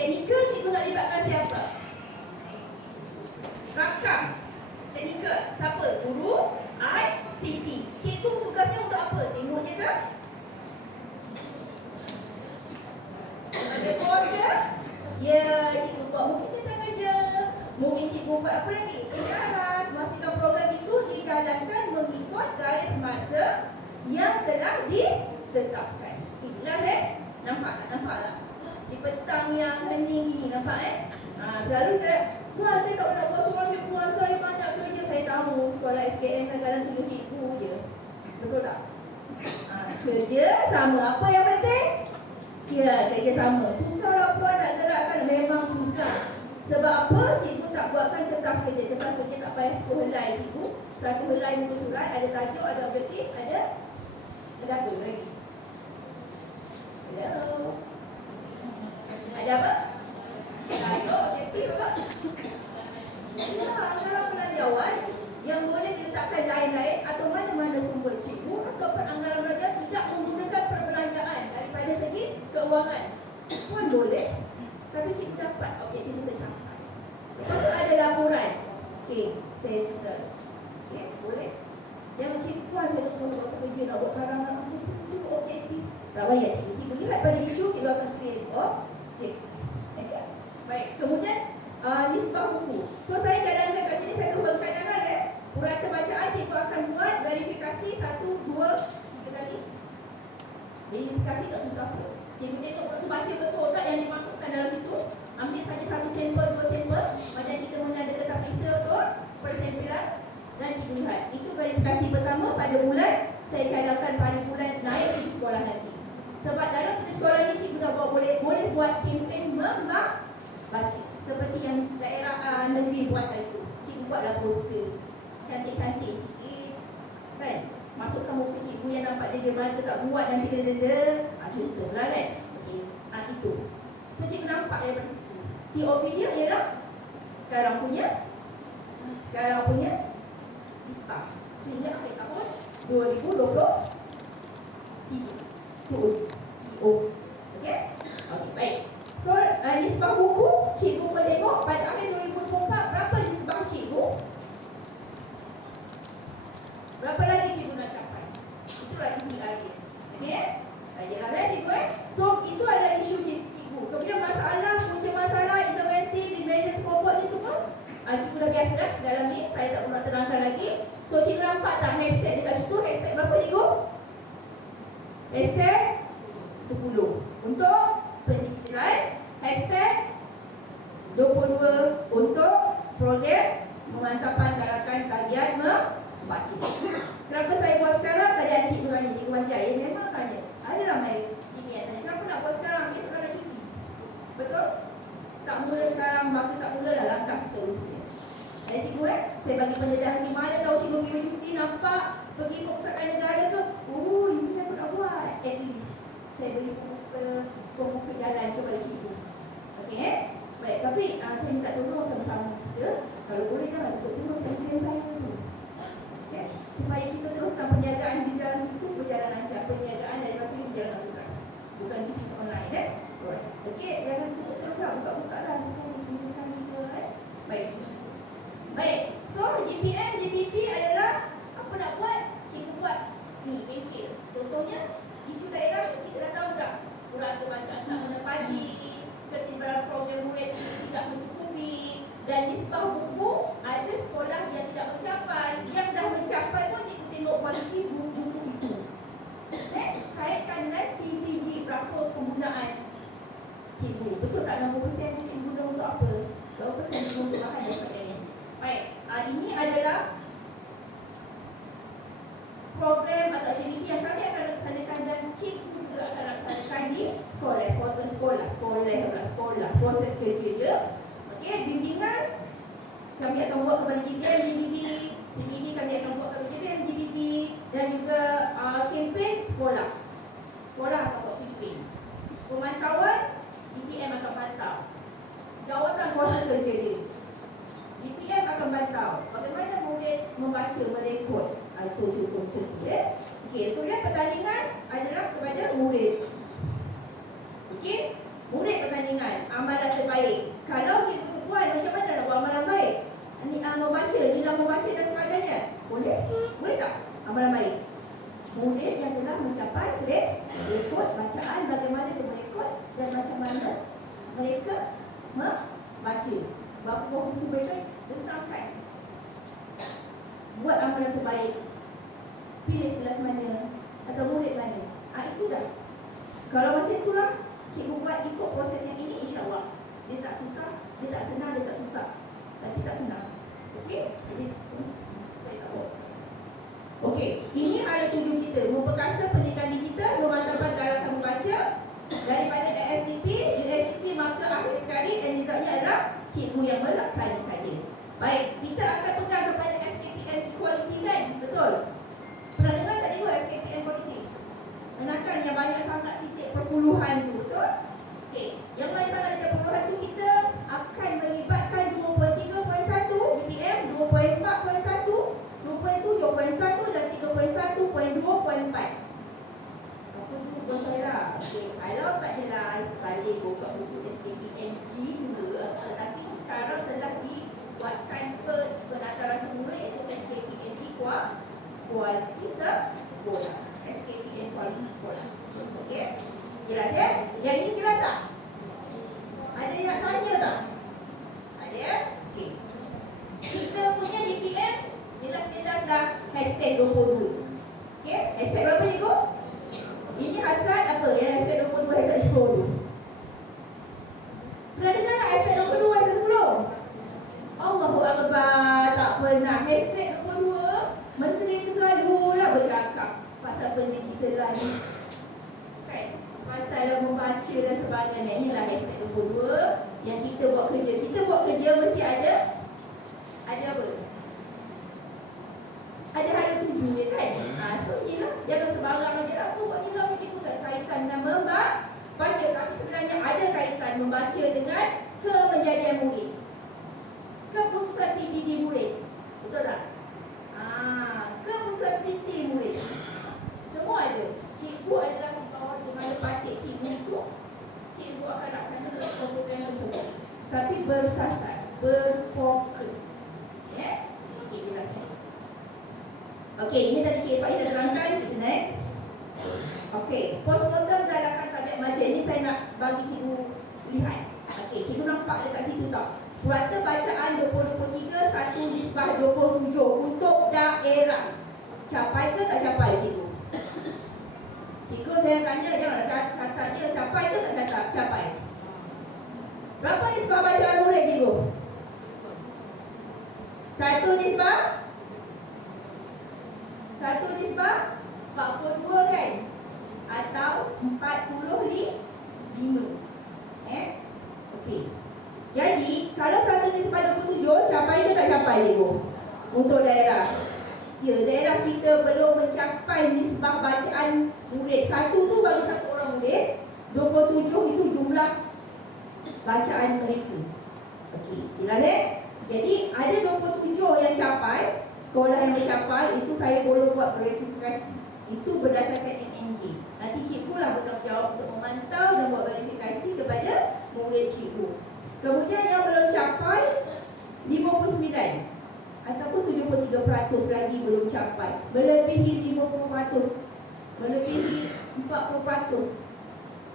Teknikal cikgu nak libatkan siapa? Rakam. Teknikal siapa? Guru ICT. Cikgu tugasnya untuk apa? Tengok je ke? Ada bos ke? Ya, cikgu buat mungkin dia tak kerja. Mungkin cikgu buat apa lagi? Aras. Memastikan program itu dijalankan mengikut garis masa yang telah ditetapkan. Jelas Nampak tak? Nampak tak? Di petang yang hening gini, nampak selalu tak, wah saya tak nak buat seorang cikgu, saya banyak kerja. Saya tahu sekolah SKM kadang-kadang 3 cikgu je. Betul tak? Kerja sama. Apa yang penting? Ya, kerja sama. Susah lah puan nak gerakkan, memang susah. Sebab apa? Cikgu tak buatkan kertas kerja. Kertas kerja tak payah 10 helai cikgu. 1 helai muka surat, ada tajuk, ada objektif, ada apa lagi? Hello. Ada apa? Tajuk, objektif apa? Ya, anggaran belanjawan yang boleh diletakkan lain-lain atau mana-mana sumber cikgu ataupun anggaran belajar tidak menggunakan perbelanjaan daripada segi keuangan pun boleh, tapi cikgu dapat objektif itu tercapai. Lepas tu ada laporan. Okey, saya settle. Okey, boleh. Jangan cikgu puas saya nak buat kerja, nak buat karangan apa tu objektif. Tak payah cikgu. Cikgu lihat pada isu, cikgu akan create objektif. Okay. Baik, kemudian nisbah buku. So saya cadangkan kat sini satu cadangkan purata bacaan cikgu akan buat verifikasi 1, 2, 3 kali. Verifikasi tak susah pun. Cikgu tengok waktu baca betul tak yang dimasukkan dalam situ. Ambil saja 1 sampel, 2 sampel. Macam kita punya ada tetap periksa tu, persempilan dan cikgu lihat. Itu verifikasi pertama pada bulan. Saya cadangkan pada bulan naik di sekolah nanti. Sebab dalam sekolah ni cikgu dah boleh buat kempen membaca. Seperti yang daerah negeri buat tadi tu. Cikgu buatlah poster cantik-cantik sikit, kan? Masukkan muka cikgu yang nampak dia mata tak buat nanti dia contohlah kan. Okey, itu. So cikgu nampak daripada situ. TOP dia ialah sekarang punya nisbah sehingga akhir tahun 2023. TO. Okey? Okey, baik. So, nisbah buku, cikgu boleh tengok pada akhir 2024 berapa nisbah cikgu? Berapa lagi cikgu nak capai? Itulah KPI dia. Okey? Jelas cikgu So, itu adalah isu cikgu. Kemudian masalah, punca masalah, intervensi di meja sekolah ni semua cikgu dah biasa dalam ni, saya tak perlu nak terangkan lagi. So, cikgu nampak tak hashtag dekat situ? Hashtag berapa cikgu? Hashtag 10 untuk pendidikan, hashtag 22 untuk projek pemantapan gerakan kajian membaca. Kenapa saya buat sekarang? Tadi ada cikgu tanya, cikgu Manjai memang tanya. Ada ramai DPM tanya, kenapa nak buat sekarang? Dia sekarang dah cuti. Betul? Tak mula sekarang, maka tak mula dah langkah seterusnya. Cikgu saya bagi pendedahan di mana tahu cikgu pergi cuti, nampak pergi perpustakaan negara tu. Oh, ini aku nak buat. At least saya beri pembuka jalan kepada cikgu. Okey Baik, tapi saya minta tolong sama-sama kita. Kalau boleh jangan tutup dulu statement saya tu. Okey, supaya kita teruskan penjagaan di dalam situ berjalan lancar. Penjagaan dari masa ini berjalan tugas. Bukan bisnes online Alright. Okey, jangan tutup teruslah, buka-buka lah seminggu sekali ke Baik. Baik, so GPM, GPP adalah apa nak buat? Cikgu buat ni, bengkel. Contohnya, isu daerah kita dah tahu tak? Purata bacaan tak menepati, ketimbangan program murid tidak mencukupi, dan nisbah buku ada sekolah yang tidak mencapai. Yang dah mencapai pun cikgu tengok kualiti buku itu. Kaitkan dengan PCG, berapa penggunaan cikgu. Betul tak 60% cikgu guna untuk apa? Berapa persen cikgu untuk bahan dan sebagainya. Baik, ini adalah program atau aktiviti yang kami akan laksanakan dan cikgu juga akan laksanakan di sekolah, sekolah, proses kerja dia. Okey, bimbingan kami akan buat kepada GPM, GPP, CPD kami akan buat kepada GPM, GPP dan juga kempen sekolah akan buat kempen. Pemantauan, GPM akan pantau. Jawatan kuasa kerja dia, GPM akan pantau bagaimana murid membaca, merekod. Itu contoh Okey, kemudian pertandingan adalah kepada murid. Okey, murid pertandingan, amalan baik. Kalau cikgu buat macam mana nak buat amalan baik? Ini membaca, nilai membaca dan sebagainya. Boleh? Boleh tak? Amalan baik. Murid yang telah mencapai rekod bacaan, bagaimana dia merekod dan macam mana mereka membaca. Berapa buku mereka tentangkan. Buat amalan terbaik. Pilih kelas mana atau murid mana. Itu dah. Kalau macam itulah, cikgu buat ikut proses yang ini, insya-Allah. Dia tak susah, dia tak senang, dia tak susah. Tapi tak senang. Okey? Jadi saya tak buat. Okey, ini ada tuju kita. Memperkasa pendidikan digital, memantapkan galakan membaca daripada ASDP, USDP, maka akhir sekali result-nya adalah cikgu yang melaksanakannya. Baik, kita akan pegang kepada SKPM Equality kan? Betul? Pernah dengar tak cikgu SKPM Equality? Menakan yang banyak sangat titik perpuluhan tu, betul? Okey, yang lain pada titik perpuluhan tu kita akan melibatkan 23.1 DPM, 24.1, 27.1 dan 31.2.4. Apa tu buat saya lah? Okey, kalau tak jelas balik buka buku SKPM juga, tetapi sekarang telah dibuatkan penataran semula iaitu SKPM Kualiti Sekolah. SKPM Kualiti Sekolah. Okey? Jelas ya? Yang ini jelas tak? Ada yang nak tanya tak? Ada ya? Okey. Kita punya DPM jelas-jelas dah hashtag 22. Okey? Hashtag berapa cikgu? Ini hashtag apa? Yang hashtag 22, hashtag 10 tu. Pernah dengar tak hashtag 22 hashtag 10? Allahu Akbar. Tak pernah. Hashtag 22, menteri tu selalu lah bercakap pasal pendidikan ni. Kan? Pasal membaca dan sebagainya. Inilah hashtag 22 yang kita buat kerja. Kita buat kerja mesti ada apa? Ada tuju dia kan? So inilah, jangan sembarang aja aku buat ni lah cikgu tak kaitan dengan membaca. Tapi sebenarnya ada kaitan membaca dengan kemenjadian murid, keputusan PDD murid. Betul tak? Keputusan PDD murid semua ada. Cikgu adalah membawa di mana patik cikgu itu. Cikgu akan laksanakan program tersebut, tapi bersasar, berfokus. Ya? Okey, jelas. Okey, ini tadi Cik Faiz dah terangkan. Kita next. Okey, postmortem galakan tabiat maja. Ini saya nak bagi cikgu lihat. Okey, cikgu nampak dekat situ tak? Purata bacaan 2023, 1 nisbah 27 untuk daerah. Capai ke tak capai cikgu? Cikgu saya tanya, jangan catat je. Capai ke tak capai? Berapa nisbah bacaan murid cikgu? 1 nisbah 42 kan? Atau 45. Okey. Jadi, kalau 1 nisbah 27, capai ke tak capai cikgu? Untuk daerah. Ya, daerah kita belum mencapai nisbah bacaan murid. 1 tu bagi 1 orang murid, 27 itu jumlah bacaan mereka. Okey, jelas Jadi, ada 27 yang capai. Sekolah yang mencapai itu saya boleh buat verifikasi. Itu berdasarkan MNJ. Nanti cikgu lah bertanggungjawab untuk memantau dan buat verifikasi kepada murid cikgu. Kemudian yang belum capai 59 ataupun 73% lagi belum capai. Melebihi 50%, melebihi 40%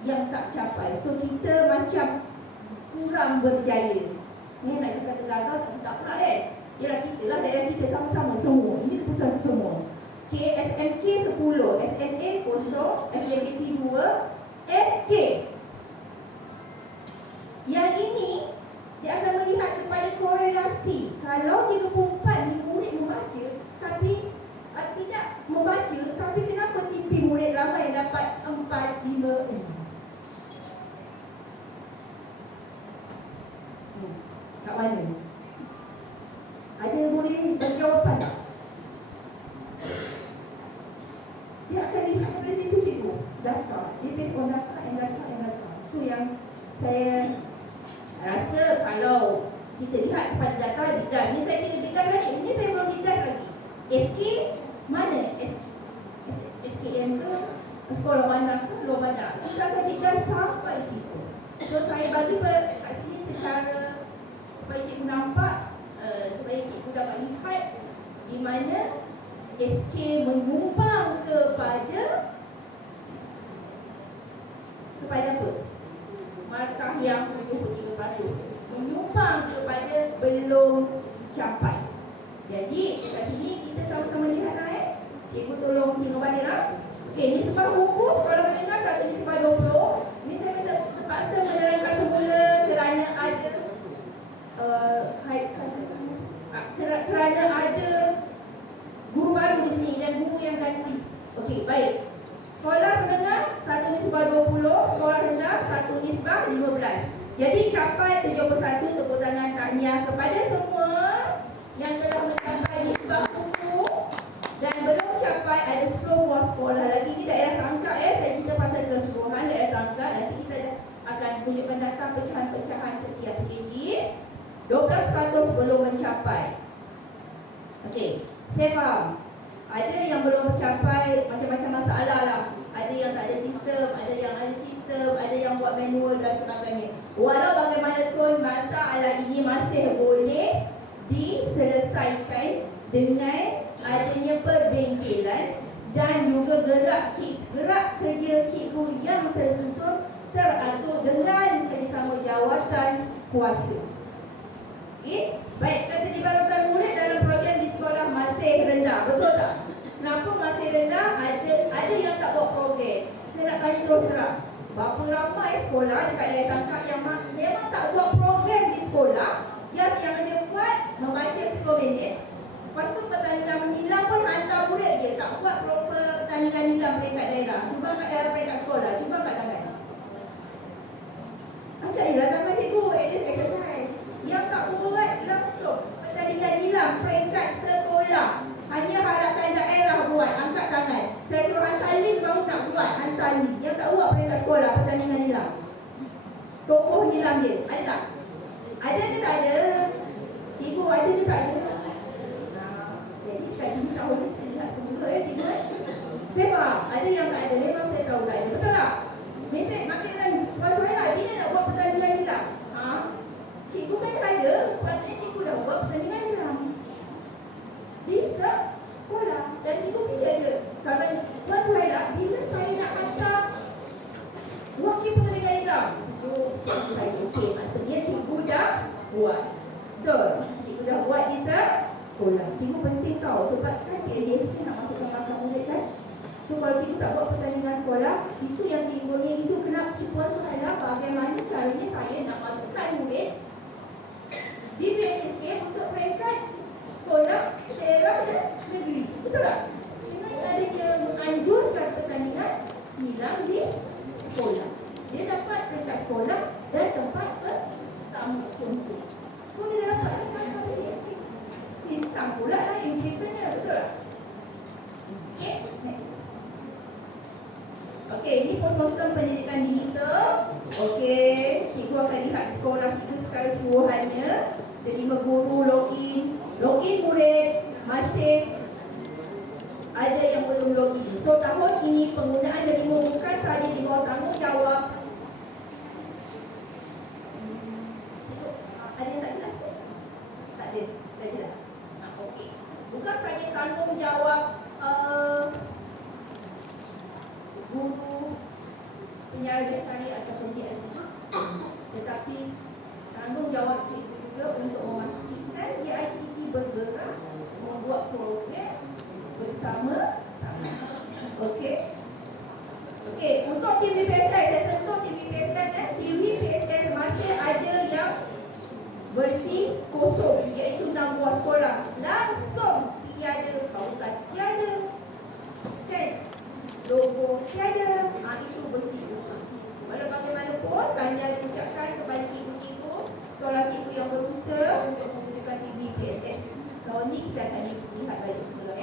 yang tak capai. So kita macam kurang berjaya. Ni nak cakap gagal tak sedap pula Ialah kita lah, daerah kita sama-sama semua. Ini keputusan semua. SMK 10, SMA 0, SJKT 2, SK. Yang ini dia akan melihat kepada korelasi. Kalau 34 ni murid membaca tapi tidak membaca, tapi kenapa tipi murid ramai yang dapat 4, 5, 6? Kat mana? Ada murid bagi jawapan tak? Dia akan lihat dari situ cikgu. Data. Dia based on data and data and data. Itu yang saya rasa kalau kita lihat kepada data, didive. Ini saya tidak didive lagi. Ini saya belum didive lagi. SK mana? SKM ke? Sekolah mana ke? Luar mana? Kita akan didive sampai situ. So saya bagi kat sini cara supaya cikgu nampak, supaya cikgu dapat lihat di mana SK menyumbang kepada apa? Markah yang 73%, menyumbang kepada belum capai. Jadi dekat sini kita sama-sama lihatlah Cikgu tolong tengok baliklah. Okey, ni sebab buku sekolah menengah 1 Nisbah 20. Ni saya terpaksa menerangkan semula kerana ada kerana ada guru baru di sini dan guru yang ganti. Okey, baik. Sekolah menengah 1 Nisbah 20, sekolah rendah 1 Nisbah 15. Jadi capai 71. Tepuk tangan tahniah kepada semua yang telah mencapai nisbah buku dan belum capai. Ada 10 buah sekolah lagi. Ini daerah Tangkak saya cerita pasal keseluruhan daerah Tangkak. Nanti kita akan tunjukkan data pecahan-pecahan setiap PKD. 12% belum mencapai. Okey, saya faham. Ada yang belum mencapai macam-macam masalah lah. Ada yang tak ada sistem, ada yang ada sistem, ada yang buat manual dan sebagainya. Walau bagaimanapun masalah ini masih boleh diselesaikan dengan adanya perbengkelan dan juga gerak kerja cikgu yang tersusun teratur dengan kerjasama jawatan kuasa. Okey, baik, keterlibatan murid dalam program di sekolah masih rendah, betul tak? Kenapa masih rendah? Ada yang tak buat program. Saya nak tanya terus terang, berapa ramai sekolah dekat daerah Tangkak yang memang tak buat program di sekolah? Yang dia buat membaca 10 minit. Lepas tu pertandingan menilam pun hantar murid je, tak buat pertandingan nilam peringkat daerah. Cuba kat peringkat sekolah, cuba kat tangan. Angkat je lah tangan cikgu, exercise. Yang tak buat langsung pertandingan nilam peringkat sekolah, hanya harapkan daerah buat, angkat tangan. Saya suruh hantar link baru nak buat, hantar link. Yang tak buat peringkat sekolah pertandingan nilam, tokoh nilam dia, ada tak? Ada ke tak ada? Cikgu ada ke tak ada? Jadi kat sini tahun ni saya lihat semula cikgu Saya faham, ada yang tak ada, memang saya tahu tak ada. Betul tak? Mesej makin lagi, Puan Suhaila, bila nak buat pertandingan nilam? Cikgu kan ada, patutnya cikgu dah buat pertandingan nilam di sekolah. Dan cikgu pilih je. Kalau Puan Suhaila, bila saya nak hantar wakil pertandingan nilam, saya okey, maksudnya cikgu dah buat. Betul, cikgu dah buat di sekolah. Cikgu penting tahu sebab kan DSK nak masukkan markah murid kan. So kalau cikgu tak buat pertandingan sekolah, itu yang timbulnya isu kenapa Puan Suhaila, bagaimana caranya saya nak masukkan murid di DSK untuk peringkat sekolah, daerah dan negeri. Betul tak? Dengan adanya menganjurkan pertandingan nilam di sekolah, dia dapat peringkat sekolah dan tempat pertama contoh. So dia dapat peringkat DSK. Bintang pula lah yang ceritanya, betul tak? Okay, next. Okey, ini poster pendidikan digital. Okey, cikgu akan lihat sekolah itu secara keseluruhannya. Terima guru login murid masih ada yang belum login. So tahun ini penggunaan Nerimo bukan sahaja di bawah tanggungjawab. Cikgu, ada yang tak jelas ke? Tak ada, dah jelas. Okey, bukan sahaja tanggungjawab guru penyiaran lestari atau PJSC, tetapi tanggungjawab cikgu juga untuk memastikan DICT bergerak membuat program bersama-sama. Okey. Okey, untuk tim BPSS, saya sentuh tim BPSS tim BPSS masih ada yang bersih kosong, iaitu 6 buah sekolah. Langsung tiada, bukan tiada. Kan? Logo tiada, itu bersih kosong. Walau bagaimanapun, tanya diucapkan kepada cikgu-cikgu sekolah cikgu yang berusaha untuk menggunakan tim BPSS. Tahun ni kita akan lihat balik semula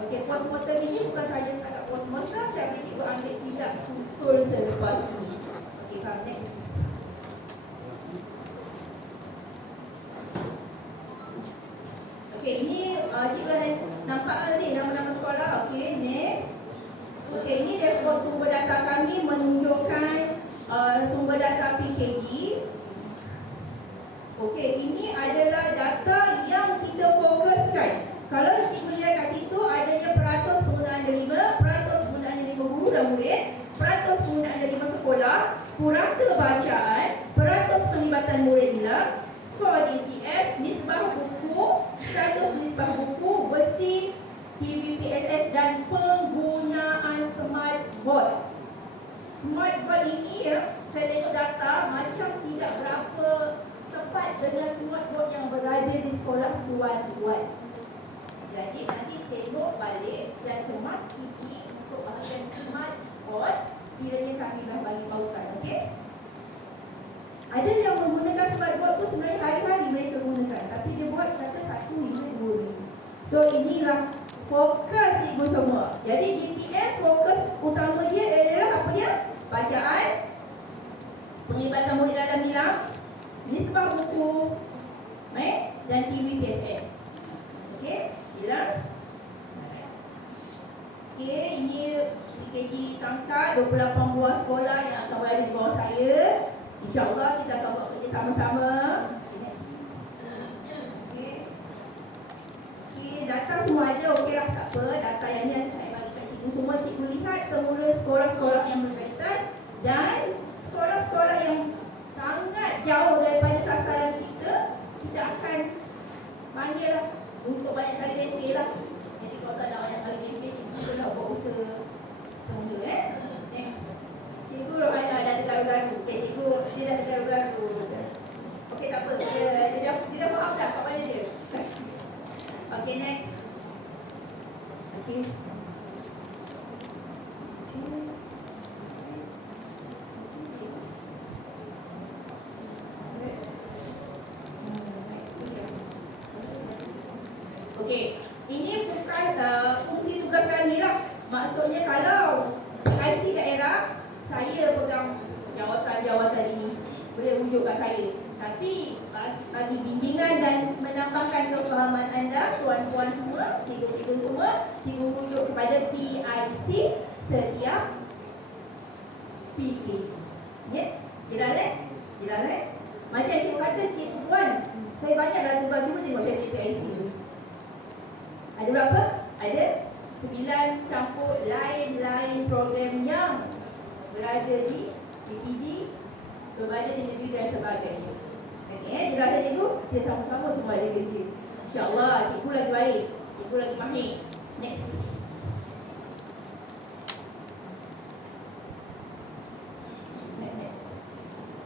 Okey, postmortem ini bukan sahaja setakat postmortem, tapi cikgu ambil tindak susul selepas ini. Okey, faham, next. Okey, ini cikgu nampak tadi nama-nama sekolah. Okey, next. Okey, ini dashboard sumber data kami menunjukkan sumber data PKD. purata bacaan, peratus pelibatan murid nila, skor DCS, nisbah buku, status nisbah buku, versi TVPSS dan penggunaan smart board. Smart board ini ya, saya tengok data macam tidak berapa tepat dengan smart board yang berada di sekolah tuan-tuan. Jadi nanti tengok balik dan kemas TV untuk bahagian smart board kiranya kami dah bagi pautan, okey? Ada yang menggunakan smart board tu sebenarnya hari-hari mereka gunakan, tapi dia buat kata 1 hingga 2 minggu. So inilah fokus ibu semua. Jadi DPM fokus utama dia adalah apa dia? Bacaan, penglibatan murid dalam nilai, nisbah buku, dan TVPSS. Okey, jelas? Okey, ini PKG tangkap 28 buah sekolah yang akan berada di bawah saya. InsyaAllah kita akan buat kerja sama-sama. Okey, data semua ada, okey lah, tak apa. Data yang ni nanti saya bagi kat cikgu semua. Cikgu lihat semula sekolah-sekolah yang berkaitan dan sekolah-sekolah yang sangat jauh daripada sasaran kita, kita akan panggil lah untuk banyak kali campaign lah. Jadi kalau tak ada banyak kali campaign, kita nak buat usaha semula. Next. Cikgu ada tergaru-garu. Okay, cikgu dia dah tergaru-garu. Okey, tak apa. Dia dah faham dah kat mana dia. Okay, next. Okay. Okey, ini bukan fungsi tugas kami lah. Maksudnya kalau IC daerah, saya pegang jawatan-jawatan ini, boleh unjuk kat saya. Tapi bagi bimbingan dan menambahkan kefahaman anda, tuan-tuan semua, cikgu-cikgu semua, cikgu rujuk kepada PIC setiap PK. Ya? Jelas eh? Jelas eh? Macam cikgu kata, cikgu puan, saya banyak dah tugas, cuma tengok saya PIC. Ada berapa? Ada 9 campur lain-lain program yang berada di PPD, berada di negeri dan sebagainya. Okay, jelas tak cikgu? Dia sama-sama semua ada kerja. InsyaAllah cikgu lagi baik, cikgu lagi mahir. Next. Next.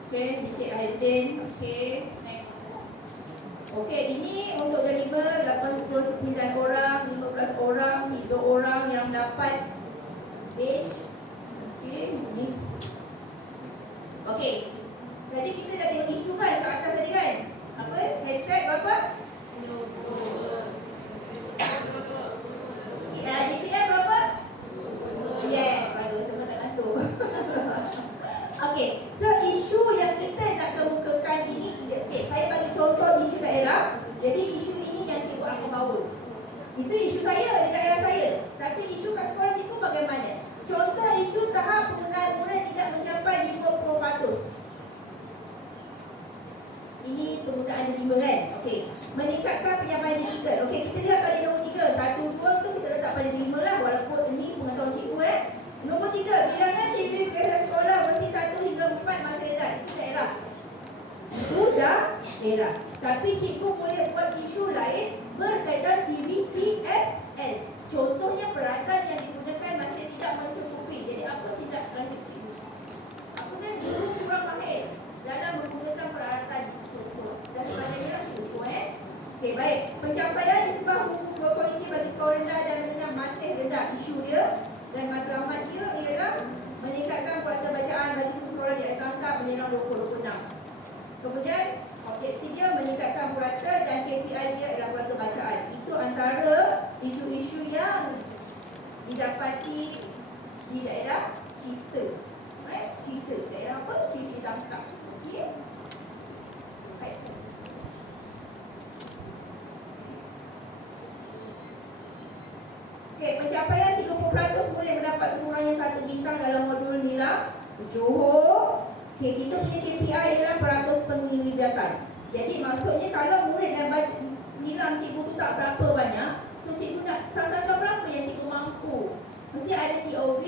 Okay, Encik Aidin. Okay, next. Okay, ini untuk deliver 89 orang, 15 orang, 3 orang yang dapat A. Okay, next. Okay, jadi kita dah tengok isu kan kat atas tadi kan? Apa? Hashtag berapa? GPM berapa? Yes, bagus, semua tak ngantuk. Okay, so isu yang kita nak kemukakan ini, okay, saya bagi contoh isu daerah. Jadi isu ini yang cikgu akan bawa. Itu isu saya di daerah saya. Tapi isu kat sekolah cikgu bagaimana? Contoh isu tahap penggunaan murid tidak mencapai 50%. Ini penggunaan lima kan? Okey. Meningkatkan penyampaian digital. Okey, kita lihat pada nombor 3. 1, 2 tu kita letak pada 5 lah, walaupun ini pengetahuan cikgu Nombor 3, bilangan TVPSS sekolah versi 1 hingga 4 masih rendah. Itu daerah. Itu dah daerah. Tapi cikgu boleh buat isu lain berkaitan TVPSS. Contohnya peralatan yang digunakan masih tidak mencukupi. Jadi apa tidak mencukupi? Apa kan guru kurang mahir dalam menggunakan peralatan dan sebagainya. Okey, baik. Pencapaian nisbah buku berkualiti bagi skor rendah dan menengah masih rendah. Isu dia dan matlamat dia ialah meningkatkan kualitas bacaan bagi semua sekolah di angka menyenang 2026. Kemudian objektif dia meningkatkan purata dan KPI dia adalah purata bacaan. Itu antara isu-isu yang didapati di daerah kita. Kita daerah apa? Kita tangkap. Okey. Baik. Okey, pencapaian 30% boleh mendapat sekurang-kurangnya 1 bintang dalam modul nilai Johor. Okey, kita punya KPI ialah peratus penglibatan. Jadi maksudnya kalau murid dan nilai cikgu tu tak berapa banyak, so cikgu nak sasarkan berapa yang cikgu mampu. Mesti ada TOV,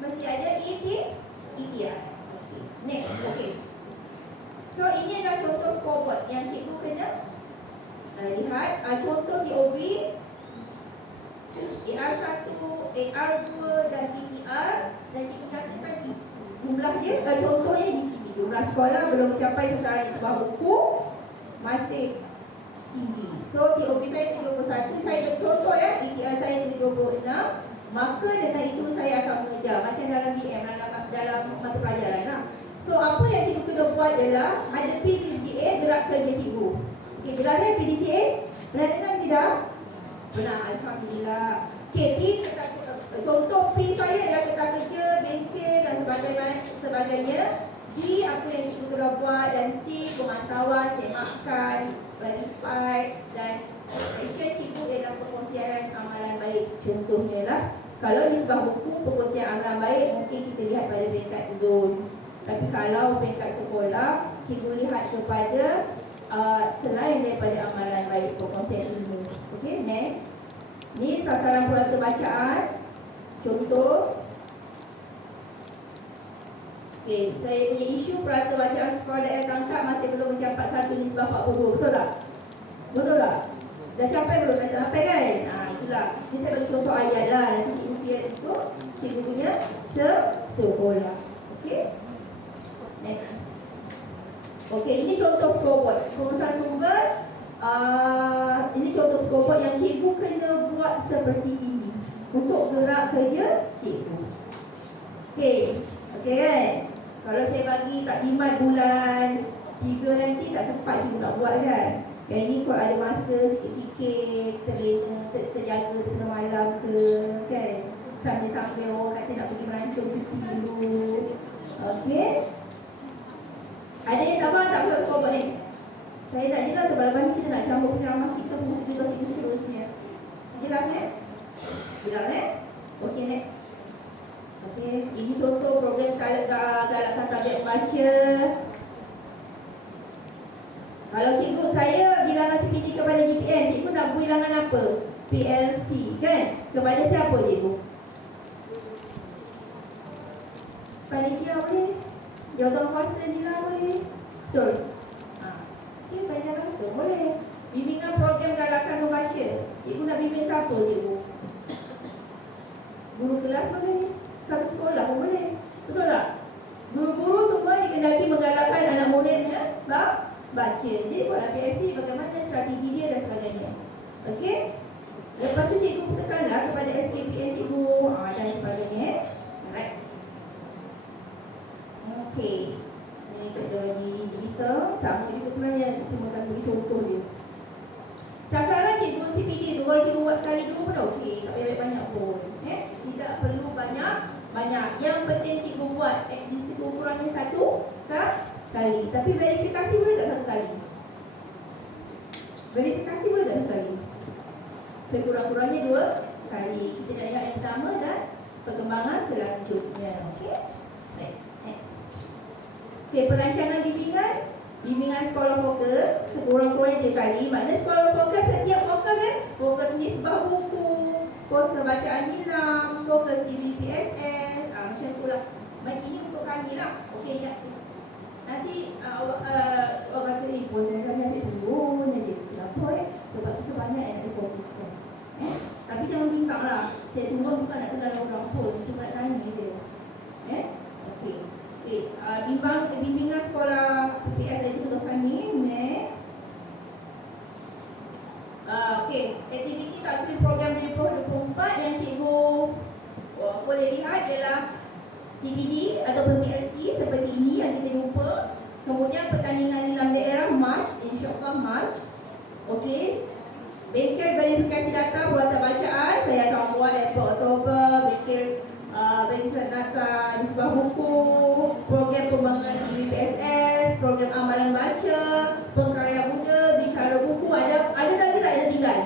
mesti ada ETI. Okay. Next, okay. So ini adalah contoh scoreboard yang cikgu kena lihat. Contoh POV AR1, AR2 dan TER, dan cikgu katakan jumlah dia, contohnya di sini. Jumlah sekolah belum mencapai sasaran di sebuah buku masih tinggi. So TOP saya 31, saya contoh ya, ETR saya 36. Maka dengan itu saya akan mengejar macam dalam DM, dalam mata pelajaran lah. So apa yang cikgu kena buat ialah ada PDCA, gerak kerja cikgu. Okay, jelas ya PDCA? Pernah dengar tidak? Benar, Alhamdulillah. Okay, P, contoh P saya ialah kerja kerja, bengkel dan sebagainya. D, apa yang cikgu telah buat, dan C, pemantauan, semakan, bagi fight, dan action cikgu ialah perkongsian amalan baik. Contohnya lah, kalau di sebuah buku perkongsian amalan baik mungkin kita lihat pada peringkat zone. Tapi kalau peringkat sekolah, cikgu lihat kepada selain daripada amalan baik perkongsian ilmu. Okay, next. Ni sasaran purata bacaan. Contoh. Okay, saya punya isu purata bacaan sekolah daerah tangkap masih belum mencapai 1 nisbah 42. Betul tak? Betul tak? Dah capai belum? Dah capai kan? Itulah. Ini saya bagi contoh ayat lah. Nanti cikgu lihat itu cikgu punya sekolah. Okay. Next. Okay, ini contoh scoreboard. Pengurusan sumber. Ini contoh scoreboard yang cikgu kena buat seperti ini untuk gerak kerja cikgu. Okay. Okay kan? Kalau saya bagi tak 5 bulan 3 nanti tak sempat cikgu nak buat kan. Yang ni kalau ada masa sikit-sikit, terlena, terjaga tengah malam ke kan, sambil-sambil orang kata nak pergi merancang cuti dulu. Okay. Ada yang tak faham tak pasal scoreboard ni? Saya nak jelas sebab lepas ni kita nak campur penceramah kita prosedur kita seterusnya. Jelas Jelas Okay, next. Okay, ini contoh program galakkan tabiat baca. Kalau cikgu saya bilangan CPD kepada GPM, cikgu nak bilangan apa? PLC kan? Kepada siapa cikgu? Panitia boleh? Jawatan kuasa nilai boleh? Betul? Okay, banyak rasa boleh. Bimbingan program galakkan membaca, cikgu nak bimbing siapa cikgu? Guru kelas boleh? Satu sekolah pun boleh. Betul tak? Guru-guru semua dikendaki menggalakkan anak muridnya baca. Jadi buatlah PSC bagaimana strategi dia dan sebagainya. Okey? Lepas tu cikgu tekanlah kepada SKPN cikgu dan sebagainya. Alright. Okey. Ini teknologi digital sama juga sebenarnya, cuma akan beri contoh dia. Sasaran cikgu CPD tu kalau cikgu buat sekali dulu pun okey, tak payah banyak pun. Tidak perlu banyak. Yang penting cikgu buat di situ kurangnya 1 kali. Tapi verifikasi boleh tak 1 kali? Verifikasi boleh tak 1 kali? Sekurang-kurangnya 2 kali. Kita nak lihat yang pertama dan perkembangan selanjutnya. Okey. Next. Okey, perancangan bimbingan. Bimbingan sekolah fokus sekurang-kurangnya 3 kali. Maknanya sekolah fokus setiap fokus fokus nisbah buku, fokus bacaan hilang, fokus di BPSS, macam tu lah. Macam ini untuk kami lah. Okey, ya. Nanti orang kata ni proses kami asyik turun je. Kenapa sebab kita banyak yang nak difokuskan. Tapi jangan bimbang lah. Saya turun bukan nak kenal orang pun, cuma nak tanya je. Okey. Bimbingan sekolah PPS itu untuk kami. Next. Okey, aktiviti takdir program 2024 yang cikgu boleh lihat ialah CPD atau PLC seperti ini yang kita jumpa. Kemudian pertandingan dalam daerah March, insyaAllah March. Okey. Bengkel verifikasi data purata bacaan saya akan buat Oktober. Bengkel data di sebuah buku, program pembangunan di BPSS, program amalan baca, pengkarya muda, bicara buku. Ada lagi tak yang tinggal?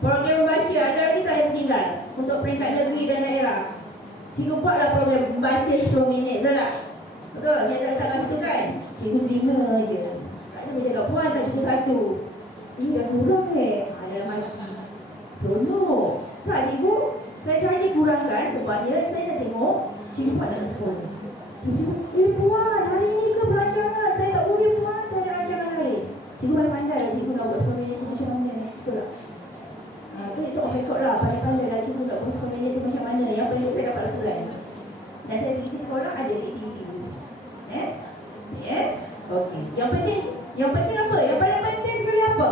Program membaca ada lagi tak yang tinggal untuk peringkat negeri dan daerah? Cikgu buatlah program membaca 10 minit, betul tak? Betul, saya tak letak kat situ kan? Cikgu terima je. Tak ada boleh cakap, puan tak cukup 1. Dah kurang ada mati. Seronok. Tak cikgu, saya sahaja kurangkan sebabnya saya dah tengok cikgu buat dalam sekolah. Puan, hari ni ke perancangan? Saya tak boleh puan, saya ada rancangan lain. Cikgu pandai-pandai lah cikgu nak buat sekolah minit tu macam mana ni, betul tak? Itu itu off record lah, pandai-pandai lah cikgu nak buat sekolah minit tu macam mana. Yang penting saya dapat lakukan. Dan saya pergi ke sekolah ada aktiviti. Okey. Yang penting apa? Yang paling penting sekali apa?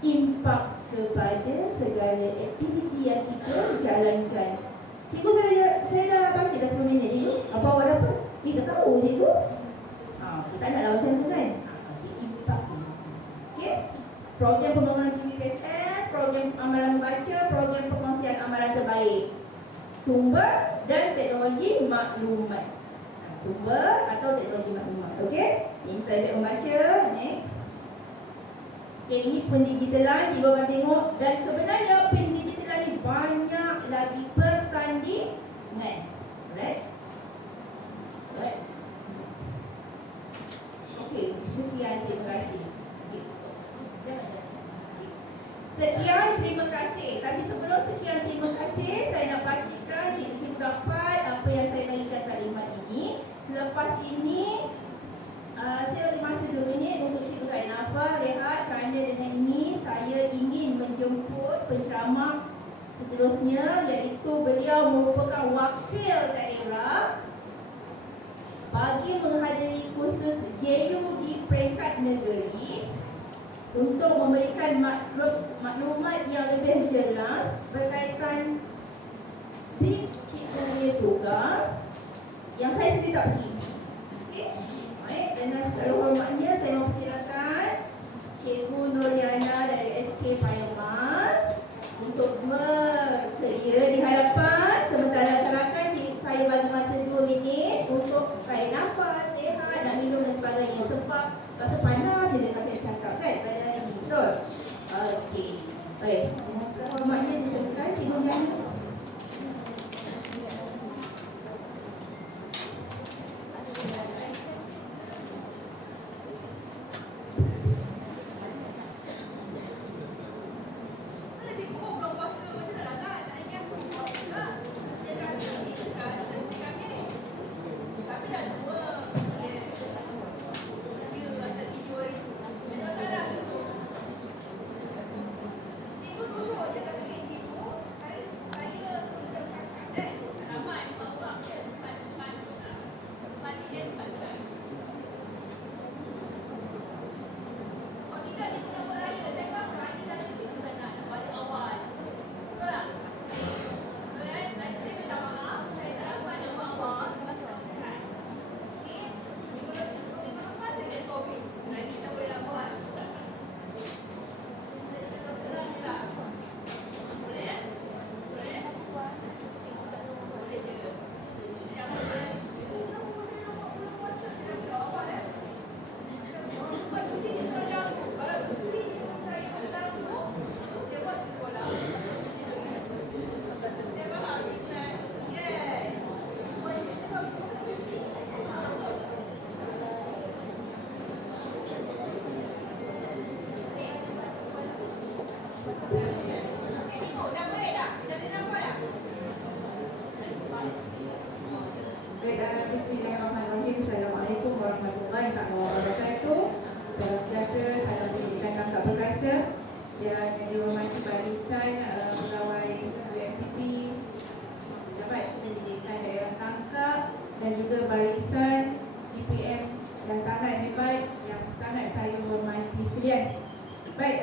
Impak kepada segala aktiviti yang kita jalankan. Cikgu saya dah baca dah 10 minit ni. Apa awak dapat? Kita tahu cikgu. Kita nak lah macam tu kan. Impak. Okey. Program pembangunan PSS, program amalan membaca, program pengkongsian amalan terbaik. Sumber dan teknologi maklumat. Sumber atau teknologi maklumat. Okey? Internet membaca. Next. Okey, ini pendigitalan. Cikgu akan tengok. Dan sebenarnya pendigitalan ni banyak lagi pertandingan. Alright? Alright? Okey, sekian. Terima kasih. Sekian, terima kasih. Tapi sebelum sekian, terima kasih, saya nak pastikan cikgu dapat apa yang saya bagikan taklimat ini. Selepas ini, saya bagi masa 2 minit untuk cikgu saya Nafa rehat kerana dengan ini saya ingin menjemput penceramah seterusnya, iaitu beliau merupakan wakil daerah bagi menghadiri kursus JU di peringkat negeri untuk memberikan maklumat yang lebih jelas berkaitan tip kita punya tugas yang saya sendiri tak pergi. Okey? Baik, dengan segala hormatnya saya mempersilakan Cikgu Nuriana dari SK Paymas untuk bersedia di hadapan, sementara rakan-rakan saya bagi masa 2 minit untuk tarik nafas, rehat dan minum dan sebagainya sebab rasa panas je dekat saya cakap kan pada hari ini, betul? Okey. Baik, dengan segala hormatnya disilakan Cikgu Nuriana. Bismillahirrahmanirrahim. Assalamualaikum warahmatullahi wabarakatuh. Salam sejahtera, salam pendidikan yang tak berkasa yang dihormati barisan pegawai USTP, Pejabat Pendidikan Daerah Tangkap dan juga barisan GPM yang sangat hebat, yang sangat saya hormati sekalian. Baik,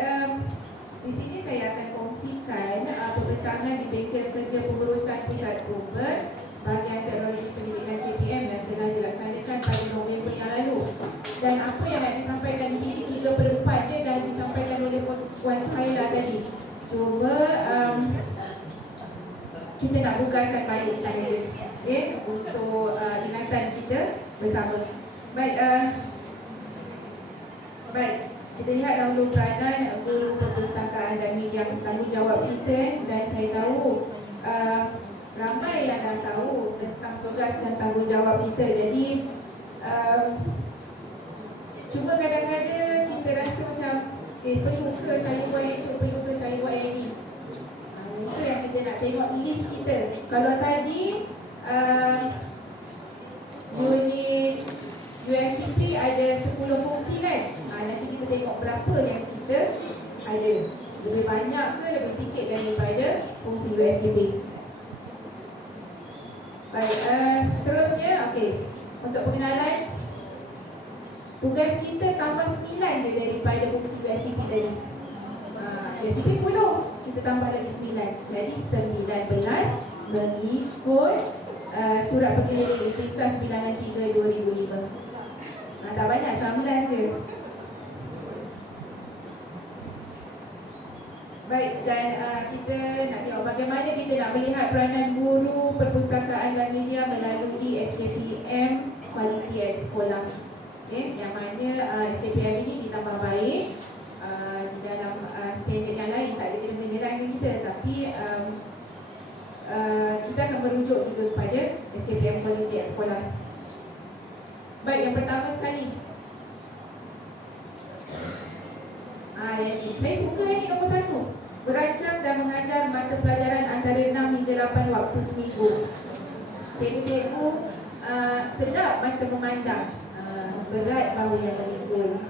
di sini saya akan kongsikan pembentangan di bengkel kerja pengurusan pusat sumber bahagian teknologi pendidikan KPM yang telah dilaksanakan pada November yang lalu. Dan apa yang nak disampaikan di sini 3/4 dia dah disampaikan oleh Puan Suhaila tadi. Cuma kita nak bukankan balik saja untuk ingatan kita bersama. Baik, kita lihat dahulu peranan guru perpustakaan dan media tanggungjawab kita. Dan saya tahu ramai yang dah tahu tentang tugas dan tanggungjawab kita. Jadi cuma kadang-kadang kita rasa macam perlu ke saya buat yang itu, perlu ke saya buat yang ini. Itu yang kita nak tengok list kita. Kalau tadi Unit USDP ada 10 fungsi kan? Nanti kita tengok berapa yang kita ada. Lebih banyak ke lebih sikit daripada fungsi USDP. Baik, seterusnya, okey. Untuk pengenalan, tugas kita tambah 9 je daripada fungsi USDP tadi. USDP 10, kita tambah lagi 9. Jadi 19 mengikut Surat Pengeliling Ikhtisas Bilangan 3 2005. Tak banyak, 19 je. Baik, dan kita nak tengok bagaimana kita nak melihat peranan guru perpustakaan dan media melalui SKPM Kualiti at Sekolah. Okay, yang mana SKPM ini ditambah baik di dalam standard yang lain. Tak ada kena-mengena dengan kita, tapi kita akan merujuk juga kepada SKPM Kualiti at Sekolah. Baik, yang pertama sekali, yang ini saya suka yang nombor 1. Berancang dan mengajar mata pelajaran antara 6 hingga 8 waktu seminggu. Cikgu-cikgu sedap mata memandang, berat bahu yang memikul.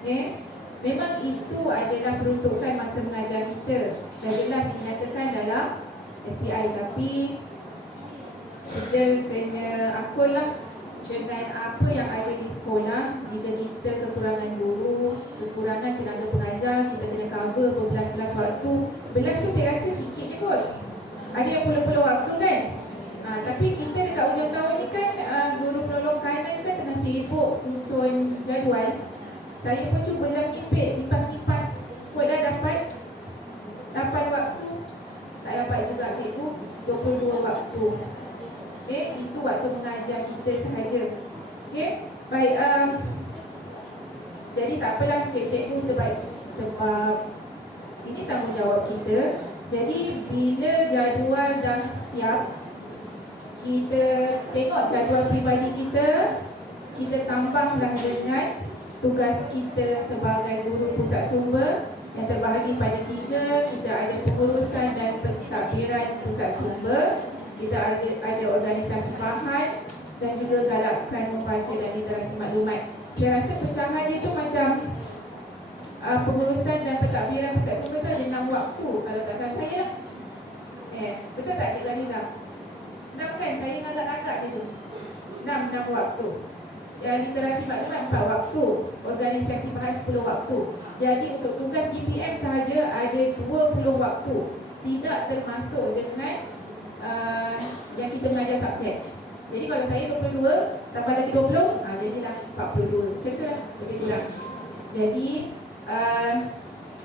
Okay? Memang itu adalah peruntukan masa mengajar kita, dan jelas dinyatakan dalam SPI. Tapi kita kena akurlah dengan apa yang ada di sekolah. Jika kita kekurangan guru, kekurangan tenaga pengajar, kita kena cover berbelas-belas waktu. Belas tu saya rasa sikit je kot. Ada yang puluh-puluh waktu kan. Tapi kita dekat hujung tahun ni kan, guru penolong kanan kan tengah sibuk susun jadual. Saya pun cuba dah menipis, kipas-kipas. Kau dah dapat 8 waktu. Tak dapat juga cikgu, 22 waktu. Okay, itu waktu mengajar kita sahaja. Okay, baik. Jadi tak apalah cikgu, sebab ini tanggungjawab kita. Jadi bila jadual dah siap, kita tengok jadual peribadi kita, kita tambahlah dengan tugas kita sebagai guru pusat sumber yang terbahagi pada 3. Kita ada pengurusan dan pentadbiran pusat sumber. Kita ada organisasi bahan dan juga galakkan membaca dan literasi maklumat. Saya rasa pecahan dia tu macam pengurusan dan pentadbiran pusat sumber tu ada 6 waktu kalau tak salah saya lah. Betul tak Cikgu Aliza? 6 kan? Saya ngagak-ngagak dia tu 6 waktu. Literasi maklumat 4 waktu. Organisasi bahan 10 waktu. Jadi untuk tugas DPM sahaja ada 20 waktu. Tidak termasuk dengan yang kita mengajar subjek. Jadi kalau saya 22 tambah lagi 20, jadilah 42. Macam tu lah, lebih kurang. Jadi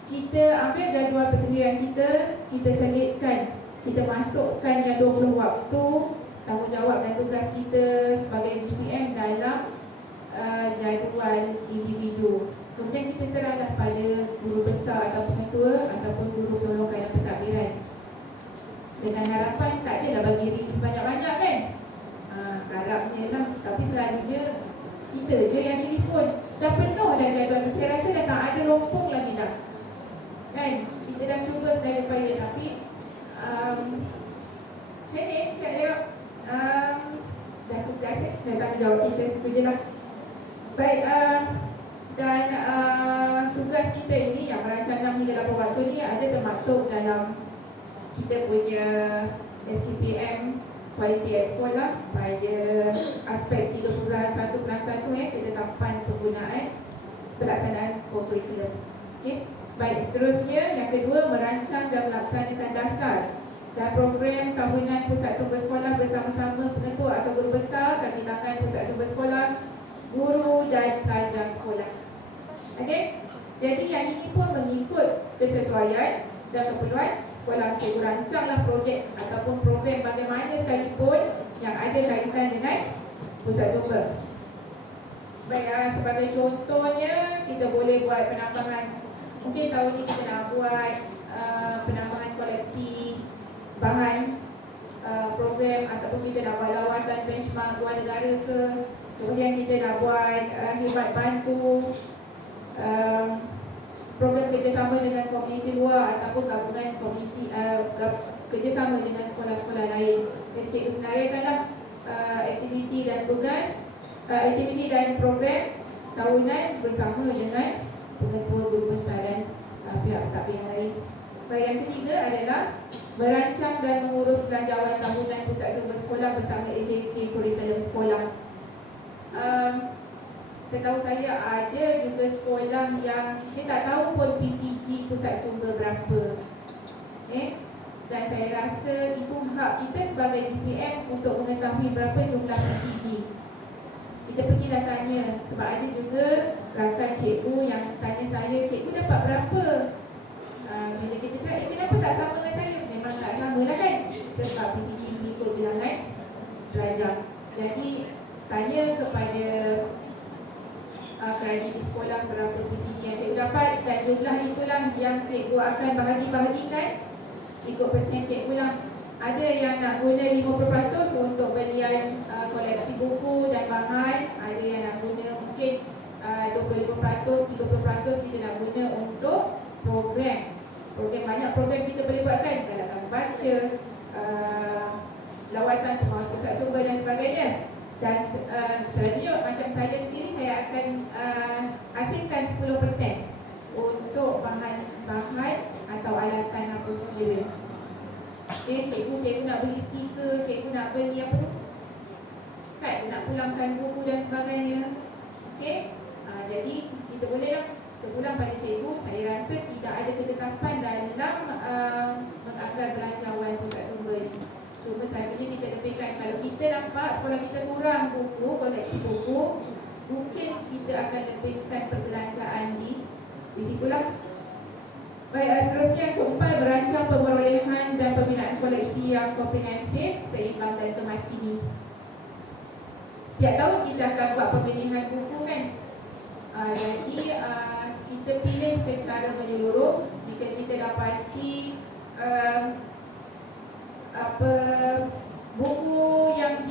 kita ambil jadual persendirian kita, kita selitkan, kita masukkan yang 20 waktu tanggungjawab dan tugas kita sebagai GPM dalam jadual individu. Kemudian kita serahlah pada guru besar atau pengetua ataupun guru penolong dan pentadbiran. Dengan harapan tak adalah bagi diri banyak-banyak kan. Harapnya lah. Tapi selalunya kita je yang ini pun dah penuh dah jadual tu. Saya rasa dah tak ada lompong lagi dah kan. Kita dah cuba sedaya upaya. Tapi macam ni saya tengok dah tugas dah tanggungjawab kita. Itu je lah. Baik, dan tugas kita ini yang merancang 6 hingga 8 waktu ni ada termaktub dalam kita punya SKPM Kualiti at Sekolah pada aspek 3.1.1 ketetapan penggunaan pelaksanaan kurikulum. Okey. Baik, seterusnya yang kedua, merancang dan melaksanakan dasar dan program tahunan pusat sumber sekolah bersama-sama pengetua atau guru besar, kaki tangan pusat sumber sekolah, guru dan pelajar sekolah. Okey. Jadi yang ini pun mengikut kesesuaian dan keperluan sekolah. Cikgu rancanglah projek ataupun program bagaimana sekalipun yang ada kaitan dengan pusat sumber. Baik, sebagai contohnya kita boleh buat penambahan. Mungkin tahun ni kita nak buat penambahan koleksi bahan program, ataupun kita nak buat lawatan benchmark luar negara ke. Kemudian kita nak buat khidmat bantu, program kerjasama dengan komuniti luar ataupun gabungan komuniti kerjasama dengan sekolah-sekolah lain. Jadi cikgu senaraikanlah aktiviti dan tugas, aktiviti dan program tahunan bersama dengan pengetua guru besar dan pihak pentadbir yang lain. Baik, yang ketiga adalah merancang dan mengurus belanjawan tahunan pusat sumber sekolah bersama AJK kurikulum sekolah. Setahu saya ada juga sekolah yang dia tak tahu pun PCG pusat sumber berapa. Dan saya rasa itu hak kita sebagai GPM untuk mengetahui berapa jumlah PCG. Kita pergilah tanya, sebab ada juga rakan cikgu yang tanya saya, cikgu dapat berapa? Bila kita cakap, kenapa tak sama dengan saya? Memang tak sama lah kan, sebab PCG mengikut bilangan pelajar. Jadi tanya kepada kredit di sekolah berapa PCG yang cikgu dapat, dan jumlah itulah yang cikgu akan bahagi-bahagikan ikut persen cikgu lah. Ada yang nak guna 50% untuk belian koleksi buku dan bahan, ada yang nak guna mungkin 25%, 30% kita nak guna untuk program. Banyak program kita boleh buat kan, galakan baca, lawatan pengawas pusat sumber dan sebagainya. Dan selanjutnya macam saya sendiri, saya akan asingkan 10% untuk bahan-bahan atau alatan apa sekira. Cikgu nak beli stiker, cikgu nak beli apa tu, kan, nak pulangkan buku dan sebagainya. Jadi kita bolehlah terpulang pada cikgu. Saya rasa tidak ada ketetapan dalam menganggar belanjawan pusat sumber ni. Cuma selalunya kita lebihkan, kalau kita nampak sekolah kita kurang buku, koleksi buku, mungkin kita akan lebihkan perbelanjaan di situlah. Baik, seterusnya yang keempat, merancang pemerolehan dan pembinaan koleksi yang komprehensif, seimbang dan kemas kini. Setiap tahun kita akan buat pemilihan buku kan. Jadi kita pilih secara menyeluruh. Jika kita dapati buku yang